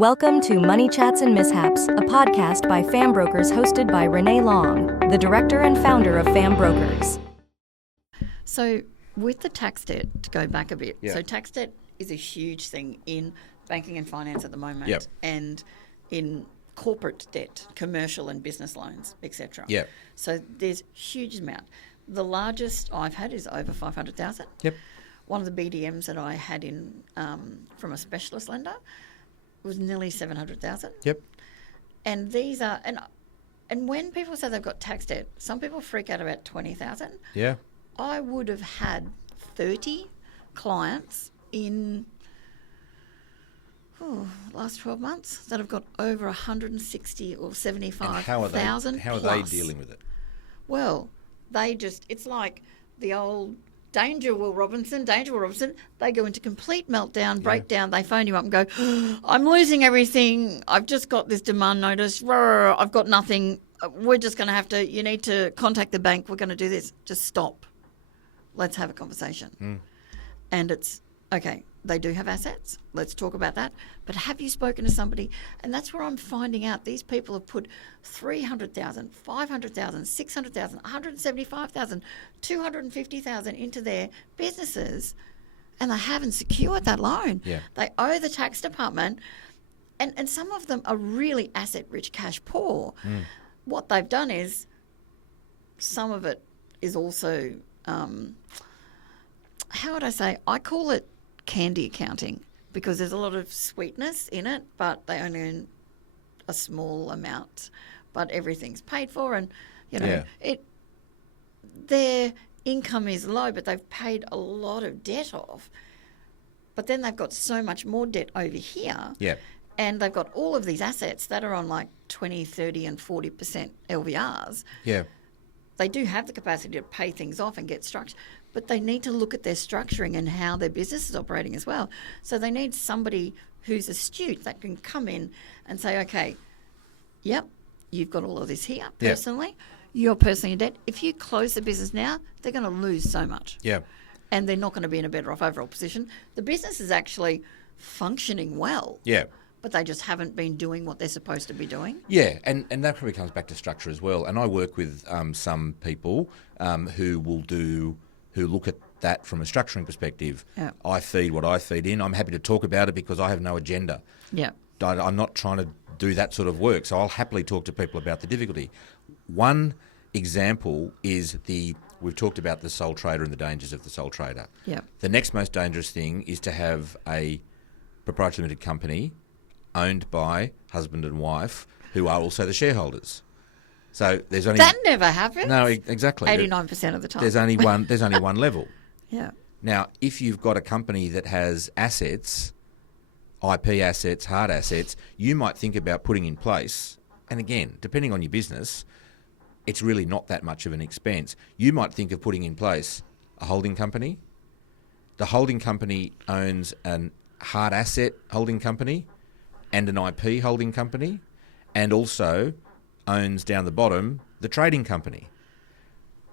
Welcome to Money Chats and Mishaps, a podcast by Fam Brokers hosted by Renae Long, the director and founder of Fam Brokers. So with the tax debt, to go back a bit, Yeah. so tax debt is a huge thing in banking and finance at the moment, Yep. and in corporate debt, commercial and business loans, etc. Yep. So there's huge amount. The largest I've had is over 500,000. Yep. One of the BDMs that I had in from a specialist lender was nearly 700,000. Yep. And these are and when people say they've got tax debt, some people freak out about 20,000. Yeah. I would have had 30 clients in last 12 months that have got over 160 or 75,000 How are they dealing with it? Well, it's like the old Danger Will Robinson. They go into complete meltdown, breakdown. They phone you up and go, I'm losing everything. I've just got this demand notice. I've got nothing. We're just going to have to, you need to contact the bank. We're going to do this. Just stop. Let's have a conversation. And it's, okay, they do have assets. Let's talk about that. But have you spoken to somebody? And that's where I'm finding out these people have put 300,000, 500,000, 600,000, 175,000, 250,000 into their businesses, and they haven't secured that loan. Yeah. They owe the tax department, and some of them are really asset-rich, cash poor. What they've done is some of it is also, how would I say, I call it candy accounting, because there's a lot of sweetness in it, but they only earn a small amount, but everything's paid for, and their income is low, but they've paid a lot of debt off. But then they've got so much more debt over here, and they've got all of these assets that are on like 20, 30 and 40% LVRs. Yeah. They do have the capacity to pay things off and get structured, but they need to look at their structuring and how their business is operating as well. So they need somebody who's astute that can come in and say, okay, yep, you've got all of this here personally. You're personally in debt. If you close the business now, they're going to lose so much. Yeah. And they're not going to be in a better off overall position. The business is actually functioning well. Yeah. But they just haven't been doing what they're supposed to be doing. Yeah, and that probably comes back to structure as well. And I work with some people who look at that from a structuring perspective. Yeah. I feed what I feed in. I'm happy to talk about it because I have no agenda. Yeah. I'm not trying to do that sort of work, so I'll happily talk to people about the difficulty. One example is we've talked about the sole trader and the dangers of the sole trader. Yeah. The next most dangerous thing is to have a proprietary limited company owned by husband and wife who are also the shareholders. So there's only that never happens. No, exactly. 89% of the time. There's only one level. Yeah. Now, if you've got a company that has assets, IP assets, hard assets, you might think about putting in place, and again, depending on your business, it's really not that much of an expense. You might think of putting in place a holding company. The holding company owns an hard asset holding company and an IP holding company, and also owns down the bottom the trading company.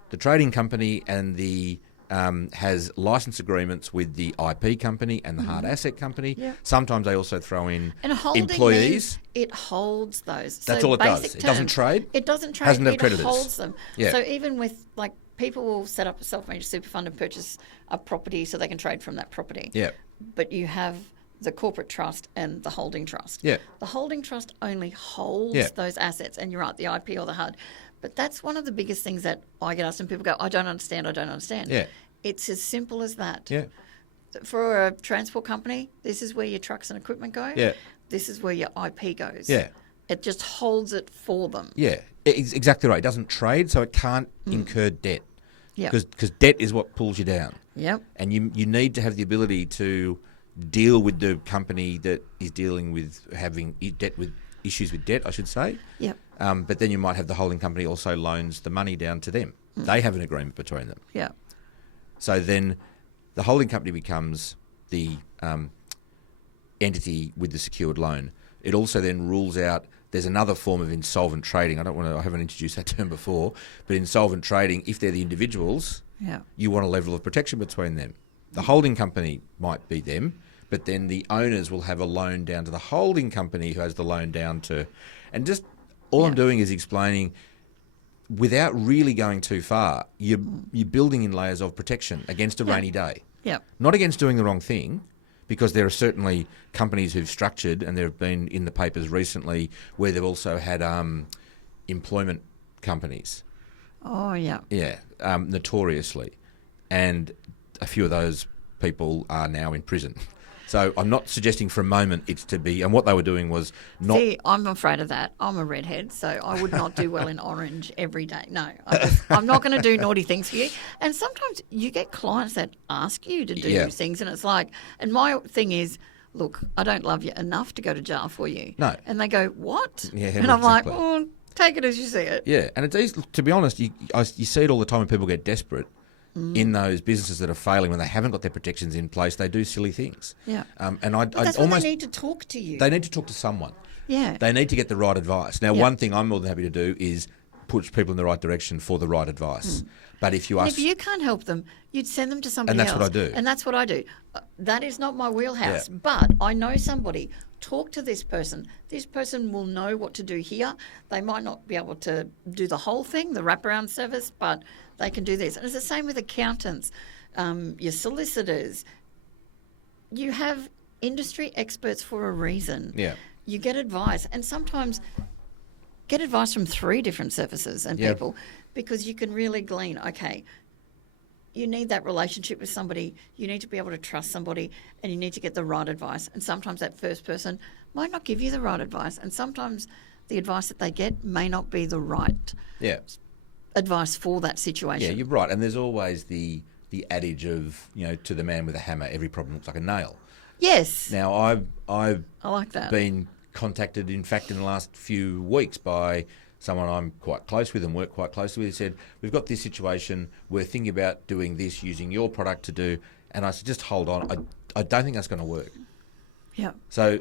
The trading company and the has license agreements with the IP company and the hard asset company. Yeah. Sometimes they also throw in And holding employees. means it holds those. That's So all it does. basic It doesn't terms, trade. It doesn't trade. Hasn't have it creditors. holds them. Yeah. So even with, like, people will set up a self-managed super fund and purchase a property so they can trade from that property. Yeah. But you have the corporate trust and the holding trust. Yeah. The holding trust only holds Yeah. those assets, and you're right, the IP or the HUD. But that's one of the biggest things that I get asked, and people go, I don't understand. Yeah. It's as simple as that. Yeah. For a transport company, this is where your trucks and equipment go. Yeah. This is where your IP goes. Yeah. It just holds it for them. Yeah. It's exactly right. It doesn't trade, so it can't incur debt. Yeah. Because debt is what pulls you down. Yep. And you need to have the ability to deal with the company that is dealing with having issues with debt, I should say. Yep. But then you might have the holding company also loans the money down to them. They have an agreement between them. Yeah. So then the holding company becomes the entity with the secured loan. It also then rules out, there's another form of insolvent trading. I haven't introduced that term before, but insolvent trading, if they're the individuals, Yeah. you want a level of protection between them. The holding company might be them, but then the owners will have a loan down to the holding company who has the loan down to... And just all I'm doing is explaining, without really going too far, you're building in layers of protection against a rainy day. Yep. Not against doing the wrong thing, because there are certainly companies who've structured, and there have been in the papers recently where they've also had employment companies. Oh, yeah. Yeah, notoriously. And a few of those people are now in prison. So I'm not suggesting for a moment it's to be... And what they were doing was not... See, I'm afraid of that. I'm a redhead, so I would not do well in orange every day. No, I'm not going to do naughty things for you. And sometimes you get clients that ask you to do things, and it's like... And my thing is, look, I don't love you enough to go to jail for you. No. And they go, what? Yeah, and I'm like, exactly. oh, take it as you see it. Yeah, and it's easy, to be honest, you see it all the time when people get desperate. In those businesses that are failing, when they haven't got their protections in place, they do silly things. Yeah. And I That's almost... when they need to talk to you. They need to talk to someone. Yeah. They need to get the right advice. Now, one thing I'm more than happy to do is push people in the right direction for the right advice. But if you And ask... if you can't help them, you'd send them to somebody And else. that's what I do. And that's what I do. That is not my wheelhouse. Yeah. But I know somebody. Talk to this person. This person will know what to do here. They might not be able to do the whole thing, the wraparound service, but they can do this. And it's the same with accountants, your solicitors. You have industry experts for a reason. Yeah. You get advice. And sometimes get advice from 3 different services and people, because you can really glean, okay, you need that relationship with somebody. You need to be able to trust somebody, and you need to get the right advice. And sometimes that first person might not give you the right advice, and sometimes the advice that they get may not be the right advice for that situation. Yeah, you're right. And there's always the adage of, to the man with a hammer, every problem looks like a nail. Yes. Now, I've I like that. been contacted, in fact, in the last few weeks by someone I'm quite close with and work quite closely with. He said, we've got this situation, we're thinking about doing this, using your product to do, and I said, just hold on, I don't think that's going to work. Yeah. So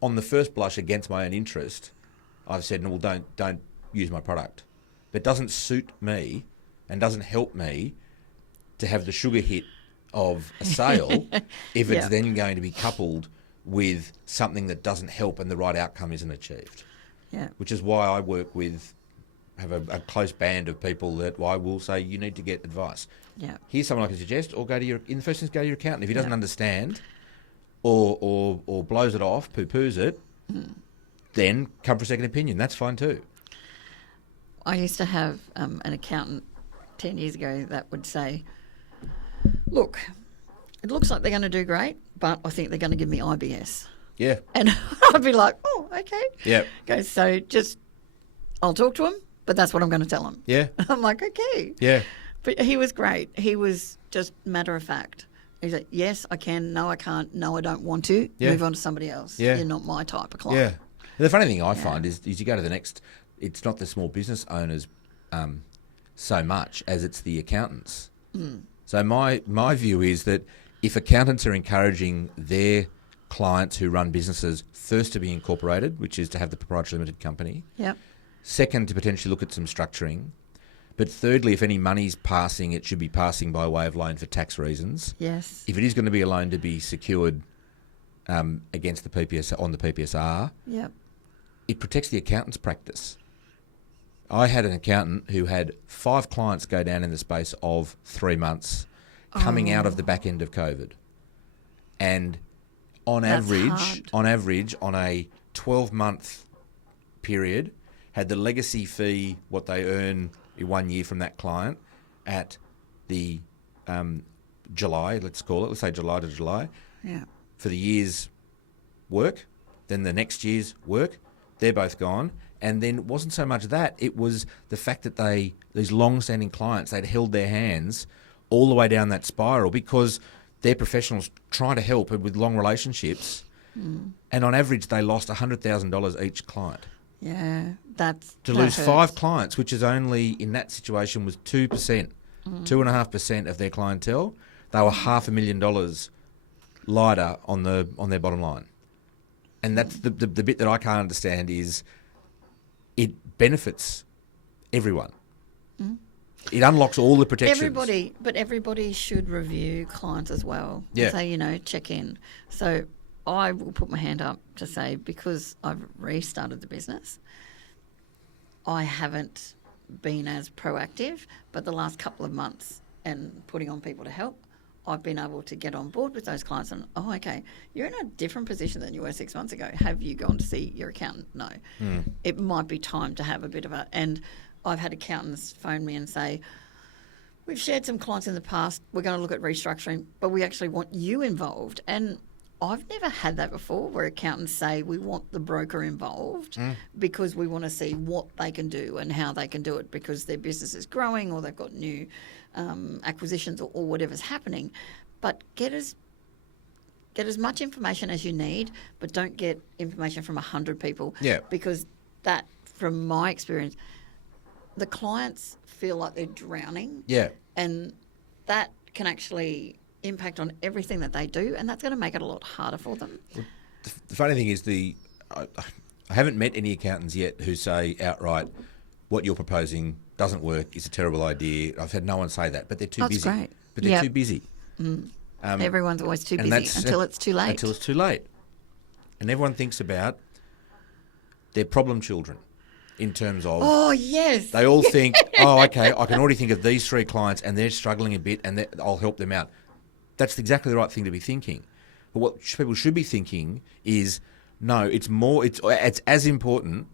on the first blush, against my own interest, I've said, no, well, don't use my product. But it doesn't suit me and doesn't help me to have the sugar hit of a sale if it's then going to be coupled with something that doesn't help and the right outcome isn't achieved. Yeah. Which is why I have a close band of people that I will say, you need to get advice. Yeah. Here's someone I can suggest, or in the first instance, go to your accountant. If he doesn't understand or blows it off, poo-poos it, then come for a second opinion. That's fine too. I used to have an accountant 10 years ago that would say, look, it looks like they're going to do great, but I think they're going to give me IBS. Yeah. And I'd be like, oh, okay. Yeah. Goes, so I'll talk to him, but that's what I'm going to tell him. Yeah. I'm like, okay. Yeah. But he was great. He was just matter of fact. He's like, yes, I can. No, I can't. No, I don't want to. Yeah. Move on to somebody else. Yeah. You're not my type of client. Yeah. And the funny thing I find is you go to the next, it's not the small business owners so much as it's the accountants. So my view is that if accountants are encouraging their clients who run businesses first to be incorporated, which is to have the proprietary limited company. Yep. Second, to potentially look at some structuring. But thirdly, if any money's passing, it should be passing by way of loan for tax reasons. Yes. If it is going to be a loan to be secured against the PPSR, Yep. it protects the accountant's practice. I had an accountant who had 5 clients go down in the space of 3 months coming out of the back end of COVID. And on average, on a 12-month period, had the legacy fee, what they earn in 1 year from that client, at the July, let's say July to July, for the year's work, then the next year's work, they're both gone. And then it wasn't so much that, it was the fact that these long-standing clients, they'd held their hands all the way down that spiral because they're professionals trying to help with long relationships. And on average, they lost $100,000 each client. Yeah, that lose hurts. 5 clients, which is only, in that situation, was 2%, 2.5% of their clientele. They were $500,000 lighter on their bottom line. And that's the bit that I can't understand is it benefits everyone. It unlocks all the protections. Everybody should review clients as well. Yeah. Say, check in. So I will put my hand up to say, because I've restarted the business, I haven't been as proactive, but the last couple of months and putting on people to help, I've been able to get on board with those clients and, okay, you're in a different position than you were 6 months ago. Have you gone to see your accountant? No. It might be time to have a bit of a... And I've had accountants phone me and say, we've shared some clients in the past, we're going to look at restructuring, but we actually want you involved. And I've never had that before, where accountants say we want the broker involved because we want to see what they can do and how they can do it, because their business is growing or they've got new acquisitions or whatever's happening. But get as much information as you need, but don't get information from 100 people. Yeah. Because that, from my experience, the clients feel like they're drowning. Yeah. And that can actually impact on everything that they do, and that's going to make it a lot harder for them. Well, the funny thing is, I haven't met any accountants yet who say outright, what you're proposing doesn't work, it's a terrible idea. I've had no one say that, but they're too busy. That's great. But they're too busy. Everyone's always too busy until it's too late. Until it's too late. And everyone thinks about their problem children in terms of... Oh, yes. They all think, okay, I can already think of these 3 clients and they're struggling a bit and I'll help them out. That's exactly the right thing to be thinking. But what people should be thinking is, no, it's as important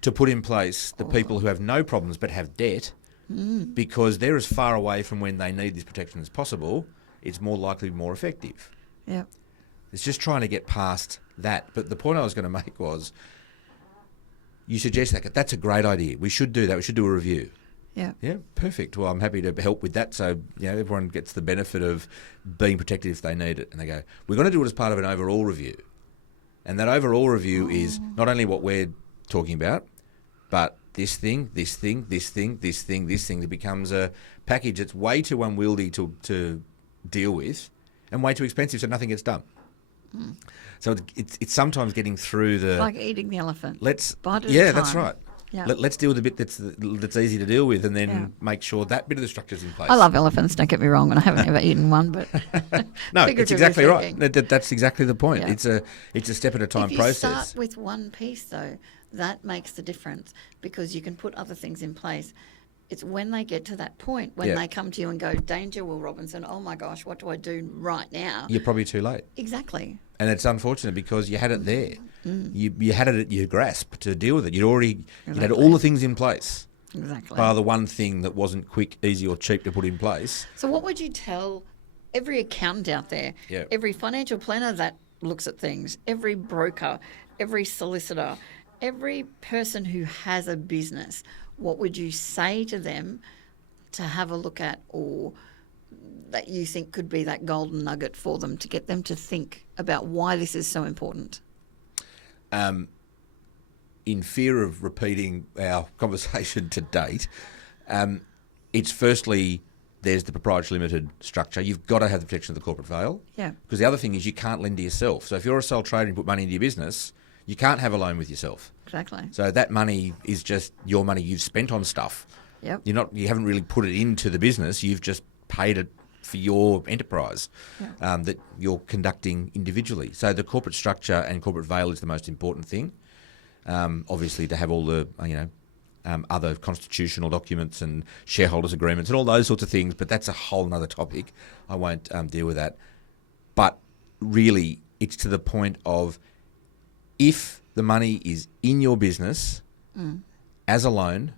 to put in place the people who have no problems but have debt, because they're as far away from when they need this protection as possible. It's more likely to be more effective. Yeah. It's just trying to get past that. But the point I was going to make was, you suggest that. That's a great idea. We should do that. We should do a review. Yeah. Yeah, perfect. Well, I'm happy to help with that. So, everyone gets the benefit of being protected if they need it. And they go, we're going to do it as part of an overall review. And that overall review is not only what we're talking about, but this thing. It becomes a package that's way too unwieldy to deal with and way too expensive, so nothing gets done. So it's sometimes getting through the... It's like eating the elephant. That's time. right. Yeah. Let's deal with the bit that's easy to deal with, and then make sure that bit of the structure's in place. I love elephants, don't get me wrong, and I haven't ever eaten one, but... No, it's exactly right. That's exactly the point. Yeah. It's a step at a time process. If you start with one piece, though, that makes the difference, because you can put other things in place. It's when they get to that point, when they come to you and go, danger, Will Robinson, oh my gosh, what do I do right now? You're probably too late. Exactly. And it's unfortunate because you had it there. You had it at your grasp to deal with it. You had all the things in place. Exactly. Bar the one thing that wasn't quick, easy or cheap to put in place. So what would you tell every accountant out there, every financial planner that looks at things, every broker, every solicitor, every person who has a business, what would you say to them to have a look at, or that you think could be that golden nugget for them to get them to think about why this is so important? In fear of repeating our conversation to date, it's firstly, there's the proprietary limited structure. You've got to have the protection of the corporate veil. Yeah. Because the other thing is you can't lend to yourself. So if you're a sole trader and put money into your business, you can't have a loan with yourself. Exactly. So that money is just your money you've spent on stuff. Yep. You haven't really put it into the business. You've just paid it for your enterprise that you're conducting individually. So the corporate structure and corporate veil is the most important thing. Obviously, to have all the other constitutional documents and shareholders agreements and all those sorts of things, but that's a whole other topic. I won't deal with that. But really, it's to the point of, if the money is in your business as a loan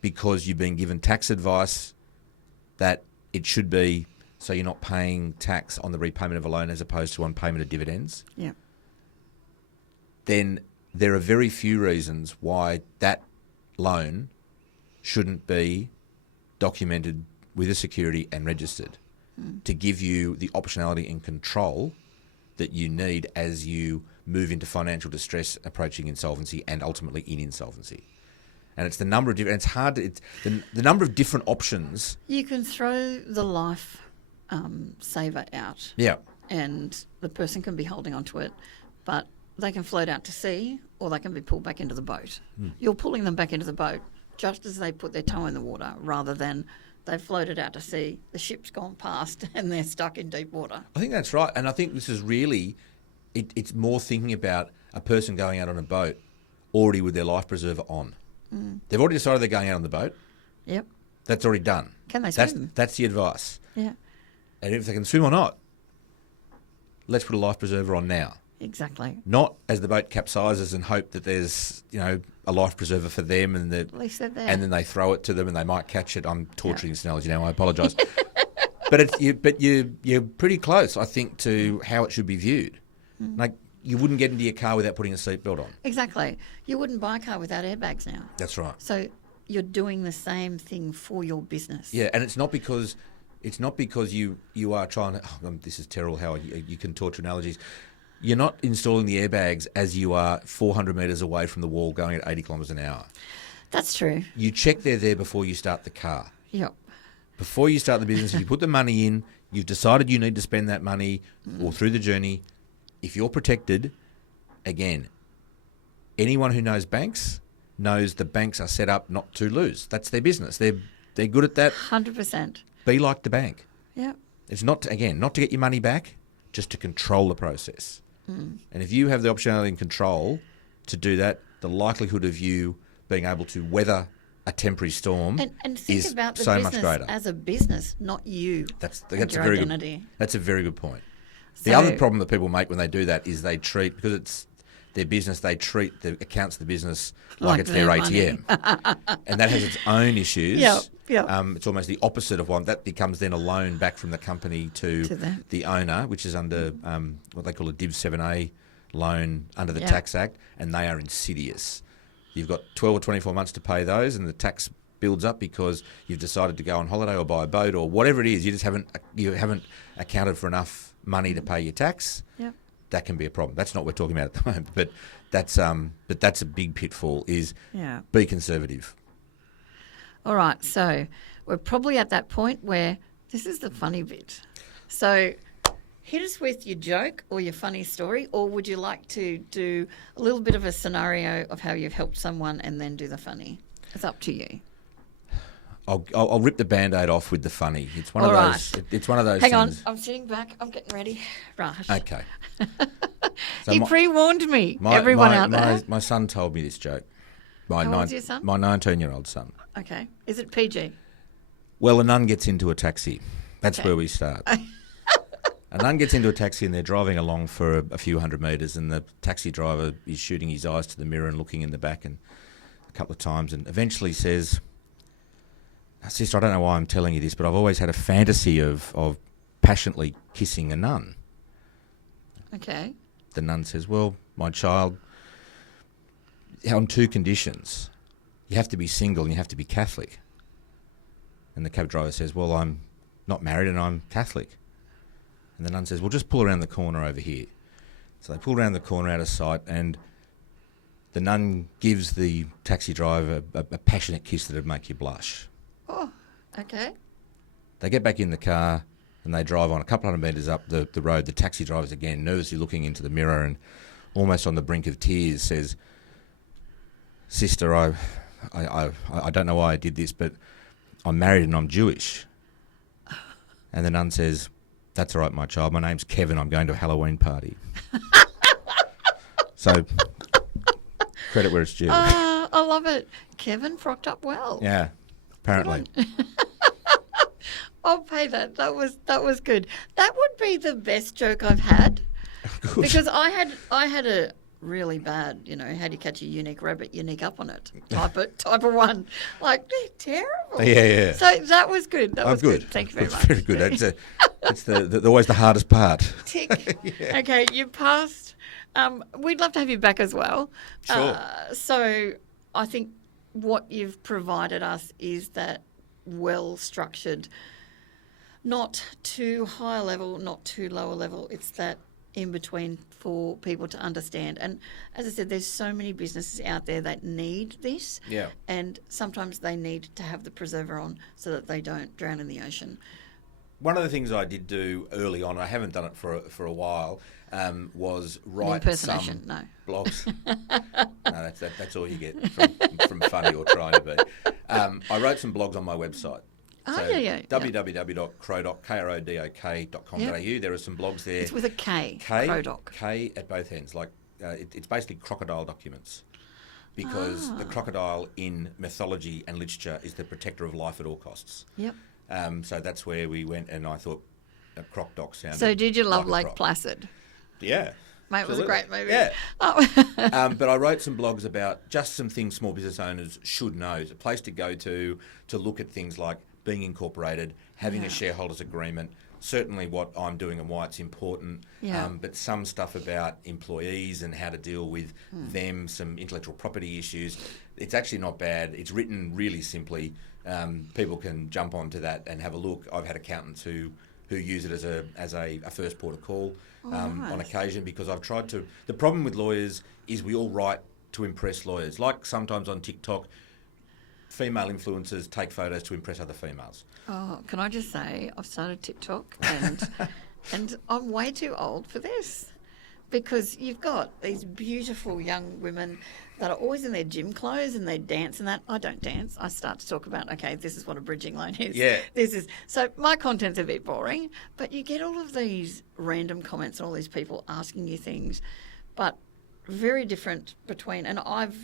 because you've been given tax advice that it should be so you're not paying tax on the repayment of a loan as opposed to on payment of dividends, then there are very few reasons why that loan shouldn't be documented with a security and registered to give you the optionality and control that you need as you move into financial distress, approaching insolvency, and ultimately in insolvency. And it's the number of different... It's hard. It's the number of different options. You can throw the life saver out. Yeah. And the person can be holding onto it, but they can float out to sea, or they can be pulled back into the boat. You're pulling them back into the boat. just as they put their toe in the water, rather than they've floated out to sea, the ship's gone past and they're stuck in deep water. I think that's right. And I think this is really, it's more thinking about a person going out on a boat already with their life preserver on. They've already decided they're going out on the boat. Yep. That's already done. Can they swim? That's the advice. Yeah. And if they can swim or not, let's put a life preserver on now. Exactly. Not as the boat capsizes and hope that there's, a life preserver for them and At least they're there. and then they throw it to them and they might catch it. I'm torturing this analogy now. I apologise. But you're pretty close, I think, to how it should be viewed. Like, you wouldn't get into your car without putting a seatbelt on. Exactly. You wouldn't buy a car without airbags now. That's right. So you're doing the same thing for your business. Yeah, and it's not because you are trying to. This is terrible how you can torture analogies. You're not installing the airbags as you are 400 metres away from the wall going at 80 kilometres an hour. That's true. You check they're there before you start the car. Yep. Before you start the business, if you put the money in, you've decided you need to spend that money or through the journey. If you're protected, again, anyone who knows banks knows the banks are set up not to lose. That's their business. They're good at that. 100%. Be like the bank. Yep. It's not to get your money back, just to control the process. And if you have the optionality and control to do that, the likelihood of you being able to weather a temporary storm And think is about the so business much greater. as a business, not you. That's and a your very identity. good. That's a very good point. So, The other problem that people make when they do that is they treat, because it's their business, they treat the accounts of the business like it's their ATM. And that has its own issues. Yep. It's almost the opposite of one. That becomes then a loan back from the company to them. the owner, which is under what they call a Div 7A loan under the Yep. Tax Act, and they are insidious. You've got 12 or 24 months to pay those, and the tax builds up because you've decided to go on holiday or buy a boat or whatever it is. You just haven't accounted for enough money to pay your tax. Yep. That can be a problem. That's not what we're talking about at the moment, but that's a big pitfall. Is Yeah. be conservative. All right. So we're probably at that point where this is the funny bit. So hit us with your joke or your funny story, or would you like to do a little bit of a scenario of how you've helped someone and then do the funny? It's up to you. I'll rip the Band-Aid off with the funny. It's one All of right. those. It's one of those. Hang on. things. I'm sitting back. I'm getting ready. Right. Okay. So He pre-warned me. Everyone out there. My son told me this joke. How old's your son? My 19-year-old son. Okay. Is it PG? Well, a nun gets into a taxi. That's Okay. where we start. A nun gets into a taxi and they're driving along for a few hundred metres, and the taxi driver is shooting his eyes to the mirror and looking in the back and a couple of times, and eventually says, "Sister, I don't know why I'm telling you this, but I've always had a fantasy of passionately kissing a nun." Okay. The nun says, "Well, my child, on two conditions. You have to be single and you have to be Catholic." And the cab driver says, "Well, I'm not married and I'm Catholic." And the nun says, "Well, just pull around the corner over here." So they pull around the corner out of sight, and the nun gives the taxi driver a passionate kiss that would make you blush. Oh, okay. They get back in the car and they drive on a couple hundred metres up the road. The taxi driver's again nervously looking into the mirror and almost on the brink of tears says, "Sister, I don't know why I did this, but I'm married and I'm Jewish." And the nun says, "That's all right, my child. My name's Kevin. I'm going to a Halloween party." So, credit where it's due. I love it. Kevin frocked up well. Yeah, apparently. I'll pay that. That was good. That would be the best joke I've had. Good. Because I had a really bad, how do you catch a unique rabbit, unique up on it type of one. Like, they're terrible. Yeah. So that was good. That was good. Thank you very That's much. very good. It's the always the hardest part. Tick. Yeah. Okay, you passed. We'd love to have you back as well. Sure. So I think what you've provided us is that well-structured, not too high a level, not too lower level. It's that in between for people to understand. And as I said, there's so many businesses out there that need this. Yeah. And sometimes they need to have the preserver on so that they don't drown in the ocean. One of the things I did do early on, I haven't done it for a while, was write impersonation, some no. blogs. No, that's all you get from funny or trying to be. I wrote some blogs on my website. Krodok. www.krodok.com.au. There are some blogs there. It's with a K. Krodok. K at both ends. Like it's basically crocodile documents, because the crocodile in mythology and literature is the protector of life at all costs. Yep. So that's where we went, and I thought a croc doc sounded. So did you love like Lake Placid? Yeah. Mate, it was a great movie. Yeah. Oh. But I wrote some blogs about just some things small business owners should know. It's a place to go to look at things like being incorporated, having a shareholders agreement, certainly what I'm doing and why it's important, but some stuff about employees and how to deal with them, some intellectual property issues. It's actually not bad. It's written really simply. People can jump onto that and have a look. I've had accountants who use it as a first port of call on occasion, because I've tried to... The problem with lawyers is we all write to impress lawyers. Like sometimes on TikTok, female influencers take photos to impress other females. Oh, can I just say, I've started TikTok and I'm way too old for this, because you've got these beautiful young women that are always in their gym clothes and they dance and that. I don't dance. I start to talk about, okay, this is what a bridging loan is. Yeah. So my content's a bit boring, but you get all of these random comments and all these people asking you things, but very different between, and I've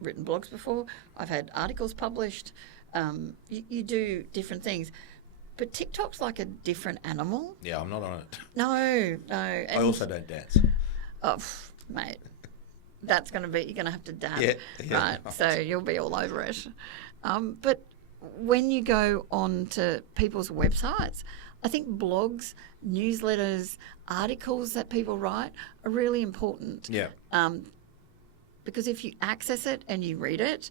written blogs before, I've had articles published, you do different things. But TikTok's like a different animal. Yeah, I'm not on it. No. I also don't dance. Oh, mate, that's going to be, you're going to have to dab, yeah. right? So you'll be all over it. But when you go on to people's websites, I think blogs, newsletters, articles that people write are really important. Yeah. Because if you access it and you read it,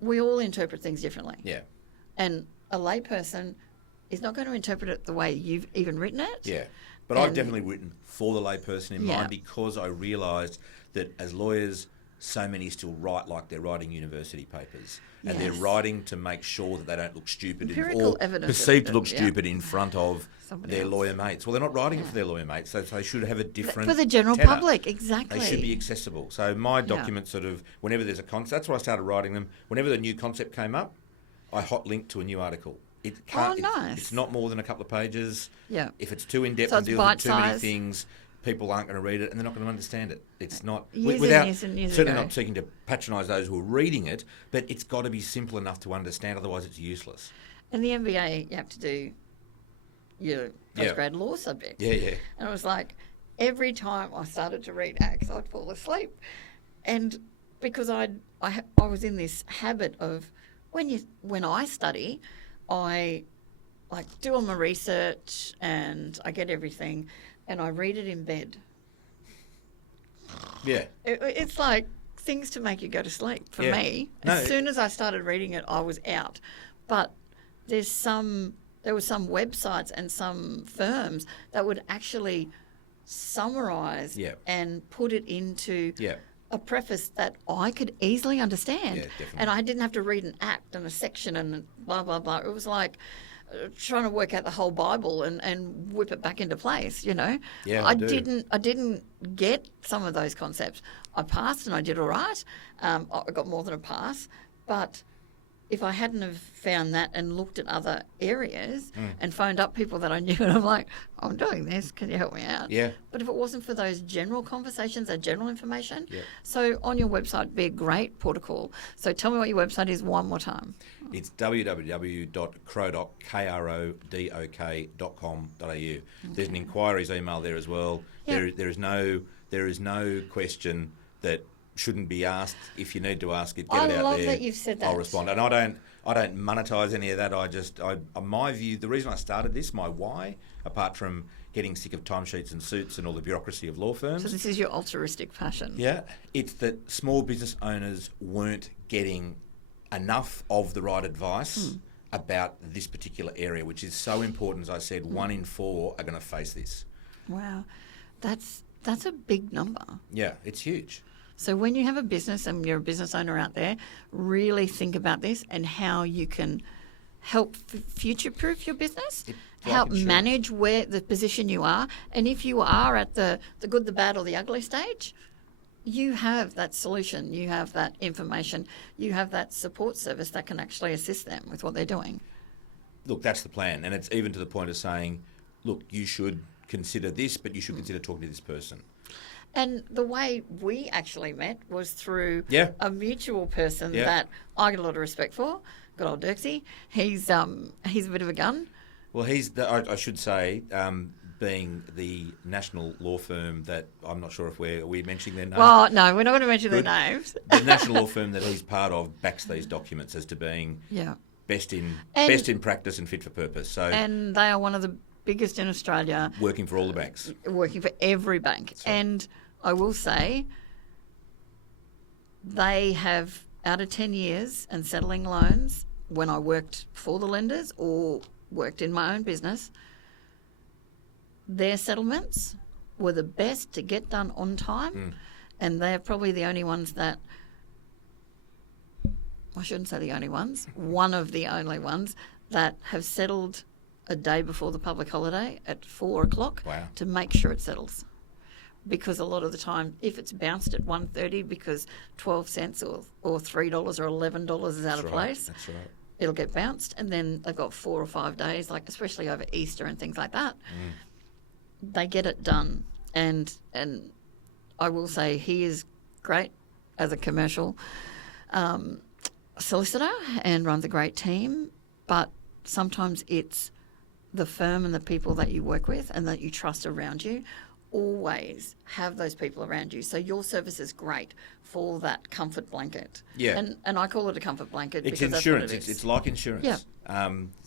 we all interpret things differently. Yeah. And a layperson is not going to interpret it the way you've even written it. Yeah. But I've definitely written for the layperson in mind, because I realised that as lawyers, so many still write like they're writing university papers. And they're writing to make sure that they don't look stupid Empirical or evidence perceived to look stupid in front of somebody their else. Lawyer mates. Well, they're not writing it for their lawyer mates, so they should have a different... For the general tenor. public, exactly. They should be accessible. So my documents sort of, whenever there's a concept, that's why I started writing them. Whenever the new concept came up, I hot linked to a new article. It can't, nice. It's not more than a couple of pages. Yeah. If it's too in-depth So and it's deals with too many bite-sized. things, people aren't going to read it and they're not going to understand it. It's not... Years and years certainly ago. not seeking to patronise those who are reading it, but it's got to be simple enough to understand, otherwise it's useless. And the MBA, you have to do your postgrad law subject. Yeah, yeah. And it was like, every time I started to read Acts, I'd fall asleep. And because I was in this habit of, when I study, I do all my research and I get everything and I read it in bed. Yeah. It's like things to make you go to sleep for me. No, As soon as I started reading it, I was out. But there were some websites and some firms that would actually summarise and put it into a preface that I could easily understand. Yeah, definitely. And I didn't have to read an act and a section and blah, blah, blah. It was like trying to work out the whole Bible and whip it back into place, you know. Yeah, I do. didn't get some of those concepts. I passed and I did all right. I got more than a pass, but if I hadn't have found that and looked at other areas and phoned up people that I knew, and I'm like, I'm doing this, can you help me out? Yeah. But if it wasn't for those general conversations, that general information, so on your website, be a great protocol. So tell me what your website is one more time. It's www.krodok.com.au. There's an inquiries email there as well. Yep. There is no question that shouldn't be asked. If you need to ask it, get it out there. I love that you've said that. I'll respond. And I don't monetize any of that. My view, the reason I started this, my why, apart from getting sick of timesheets and suits and all the bureaucracy of law firms. So this is your altruistic passion. Yeah, it's that small business owners weren't getting enough of the right advice about this particular area, which is so important. As I said, 1 in 4 are going to face this. Wow, that's a big number. Yeah, it's huge. So when you have a business and you're a business owner out there, really think about this and how you can help future-proof your business, help manage where the position you are. And if you are at the good, the bad or the ugly stage, you have that solution, you have that information, you have that support service that can actually assist them with what they're doing. Look, that's the plan. And it's even to the point of saying, look, you should consider this, but you should consider talking to this person. And the way we actually met was through Yeah. a mutual person Yeah. that I got a lot of respect for. Good old Dirksy. He's a bit of a gun. Well, I should say, being the national law firm that I'm not sure if are we mentioning their name? Well, no, we're not going to mention Good. their names. The national law firm that he's part of backs these documents as to being Yeah. best in practice and fit for purpose. So And they are one of the biggest in Australia, working for all the banks. working for every bank. right. And I will say they have, out of 10 years and settling loans, when I worked for the lenders or worked in my own business, their settlements were the best to get done on time, and they're probably the only ones that, I shouldn't say the only ones, one of the only ones that have settled a day before the public holiday at 4 o'clock Wow. to make sure it settles. Because a lot of the time, if it's bounced at 1:30 because 12 cents or $3 or $11 is out of place, That's right. it'll get bounced, and then they've got 4 or 5 days, like especially over Easter and things like that. They get it done, and I will say he is great as a commercial solicitor and runs a great team, but sometimes it's the firm and the people that you work with and that you trust around you. Always have those people around you. So your service is great for that comfort blanket. Yeah. And I call it a comfort blanket It's because insurance. that's what it is. It's like insurance. Yeah.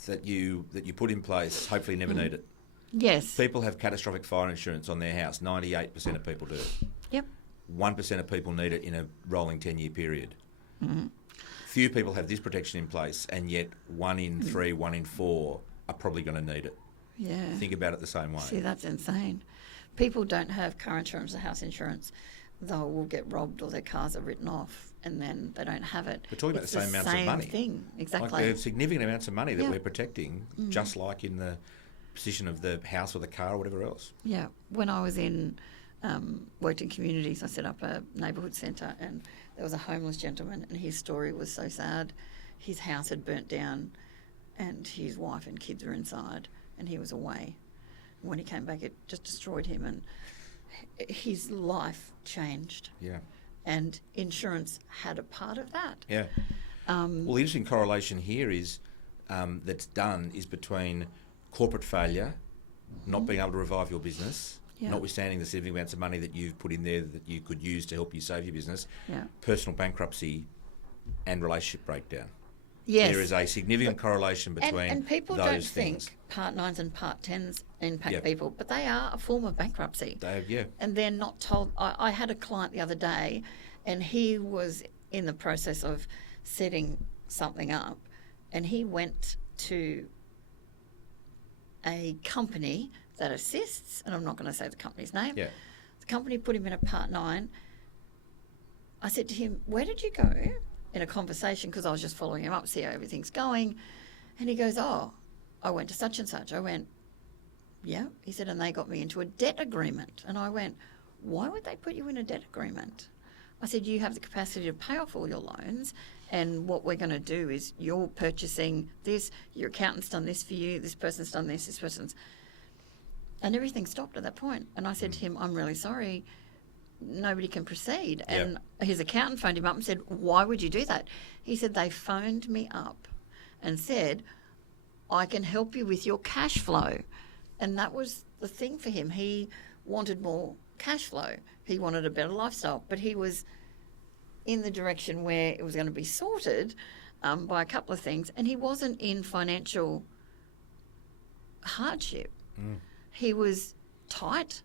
That you put in place. Hopefully, never need it. Yes. People have catastrophic fire insurance on their house. 98% of people do. Yep. 1% of people need it in a rolling 10-year period. Few people have this protection in place, and yet 1 in 3, 1 in 4 are probably going to need it. Yeah. Think about it the same way. See, that's insane. People don't have car insurance or house insurance. They will get robbed or their cars are written off, and then they don't have it. We're talking about It's the same amounts of money. Same thing, exactly. Like, there are significant amounts of money that Yeah. we're protecting, just like in the position of the house or the car or whatever else. Yeah, when I was worked in communities, I set up a neighbourhood centre, and there was a homeless gentleman, and his story was so sad. His house had burnt down, and his wife and kids were inside, and he was away. When he came back, it just destroyed him, and his life changed. Yeah. And insurance had a part of that. Yeah. Well, the interesting correlation here is that's done is between corporate failure, not being able to revive your business, Yeah. notwithstanding the significant amounts of money that you've put in there that you could use to help you save your business, Yeah. personal bankruptcy and relationship breakdown. Yes. There is a significant correlation between and people those don't things. think Part 9s and Part 10s impact Yep. people, but they are a form of bankruptcy. Yeah. And they're not told. I had a client the other day, and he was in the process of setting something up, and he went to a company that assists, and I'm not going to say the company's name. Yeah. The company put him in a Part 9. I said to him, "Where did you go?" In a conversation, because I was just following him up, see how everything's going. And he goes, "Oh, I went to such and such." I went, "Yeah." He said, "And they got me into a debt agreement." And I went, "Why would they put you in a debt agreement?" I said, "You have the capacity to pay off all your loans, and what we're going to do is you're purchasing this, your accountant's done this for you, this person's done this person's..." And everything stopped at that point. And I said to him, "I'm really sorry, nobody can proceed." And his accountant phoned him up and said, "Why would you do that?" He said, "They phoned me up and said, I can help you with your cash flow." And that was the thing for him. He wanted more cash flow. He wanted a better lifestyle, but he was in the direction where it was going to be sorted by a couple of things, and he wasn't in financial hardship. He was tight,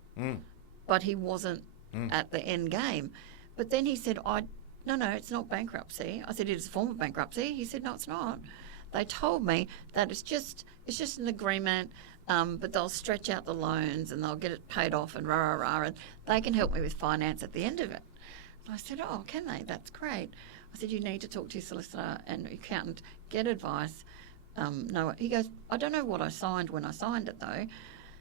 but he wasn't at the end game. But then he said, no, it's not bankruptcy. I said, "It's a form of bankruptcy." He said, "No, it's not. They told me that it's just an agreement, but they'll stretch out the loans and they'll get it paid off and and they can help me with finance at the end of it." And I said, "Oh, can they? That's great." I said, "You need to talk to your solicitor and your accountant, get advice." No, he goes, "I don't know what I signed when I signed it, though."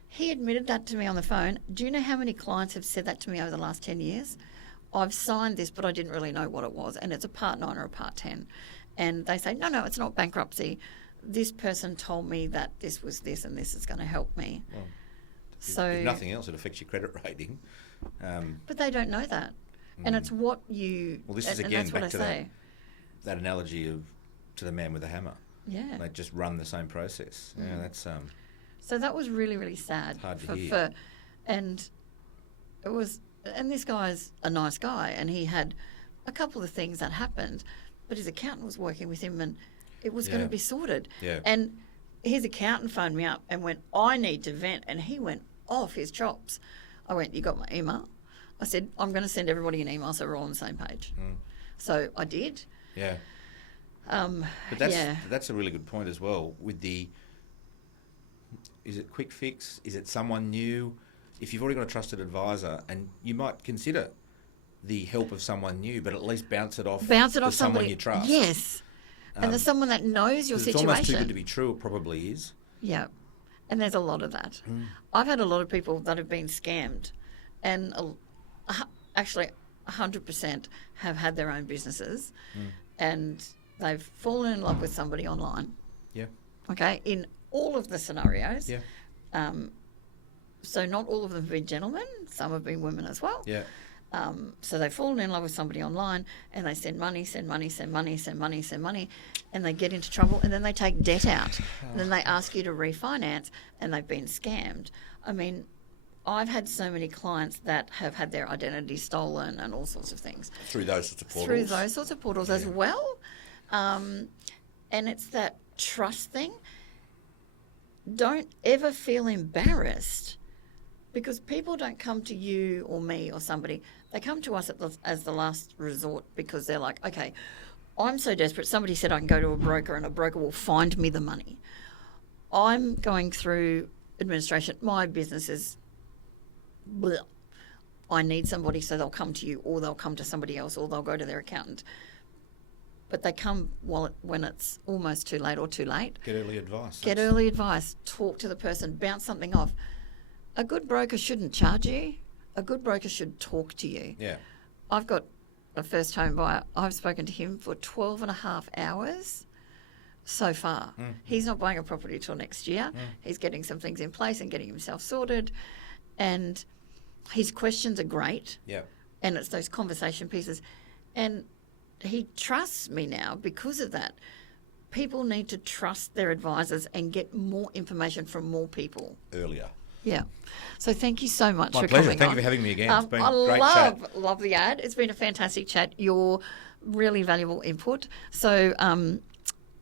He admitted that to me on the phone. Do you know how many clients have said that to me over the last 10 years? I've signed this, but I didn't really know what it was, and it's a Part 9 or a Part 10. And they say, no, it's not bankruptcy. This person told me that this was this and this is going to help me. Well, so if nothing else, it affects your credit rating. But they don't know that. And it's what you... Well, this is and again that's what back I to say. that analogy of to the man with a hammer. Yeah. They just run the same process. Yeah, that's So that was really, really sad. Hard to hear. And it was... And this guy's a nice guy, and he had a couple of things that happened, but his accountant was working with him, and it was going to be sorted. Yeah. And his accountant phoned me up and went, I need to vent, and he went off his chops. I went, you got my email? I said, I'm going to send everybody an email so we're all on the same page. So I did. Yeah. But that's a really good point as well. With the, is it quick fix? Is it someone new? If you've already got a trusted advisor, and you might consider the help of someone new, but at least bounce it off to someone you trust. Yes. And there's someone that knows your situation. It's almost too good to be true. It probably is. Yeah. And there's a lot of that. I've had a lot of people that have been scammed, and actually 100% have had their own businesses, and they've fallen in love with somebody online. Yeah. Okay, in all of the scenarios. Yeah. So not all of them have been gentlemen. Some have been women as well. Yeah. So they've fallen in love with somebody online, and they send money, and they get into trouble, and then they take debt out. And then they ask you to refinance, and they've been scammed. I mean, I've had so many clients that have had their identity stolen and all sorts of things. Through those sorts of portals. Through those sorts of portals as well. And it's that trust thing. Don't ever feel embarrassed, because people don't come to you or me or somebody. They come to us as the last resort, because they're like, okay, I'm so desperate. Somebody said I can go to a broker and a broker will find me the money. I'm going through administration. My business is... bleh. I need somebody, so they'll come to you, or they'll come to somebody else, or they'll go to their accountant. But they come when it's almost too late or too late. Get early advice. Get early advice. Talk to the person. Bounce something off. A good broker shouldn't charge you. A good broker should talk to you. Yeah. I've got a first home buyer. I've spoken to him for 12 and a half hours so far. He's not buying a property till next year. He's getting some things in place and getting himself sorted. And his questions are great. Yeah. And it's those conversation pieces. And he trusts me now because of that. People need to trust their advisors and get more information from more people. Earlier. Yeah. So thank you so much for pleasure. coming Thank on. you for having me again. It's been I a great chat. love the ad. It's been a fantastic chat. Your really valuable input. So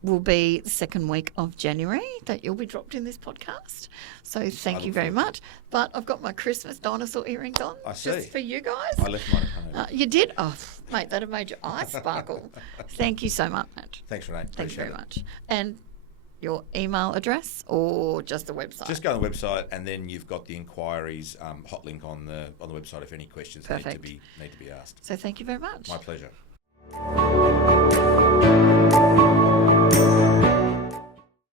will be the second week of January that you'll be dropped in this podcast. So thank you very much. But I've got my Christmas dinosaur earrings on. I see. Just for you guys. I left mine at home. You did? Oh, mate, that have made your eyes sparkle. Thank you so much, Matt. Thanks, Renae. Thank you very Appreciate much. And your email address or just the website? Just go on the website, and then you've got the inquiries hot link on the website if any questions need to be asked. So thank you very much. My pleasure.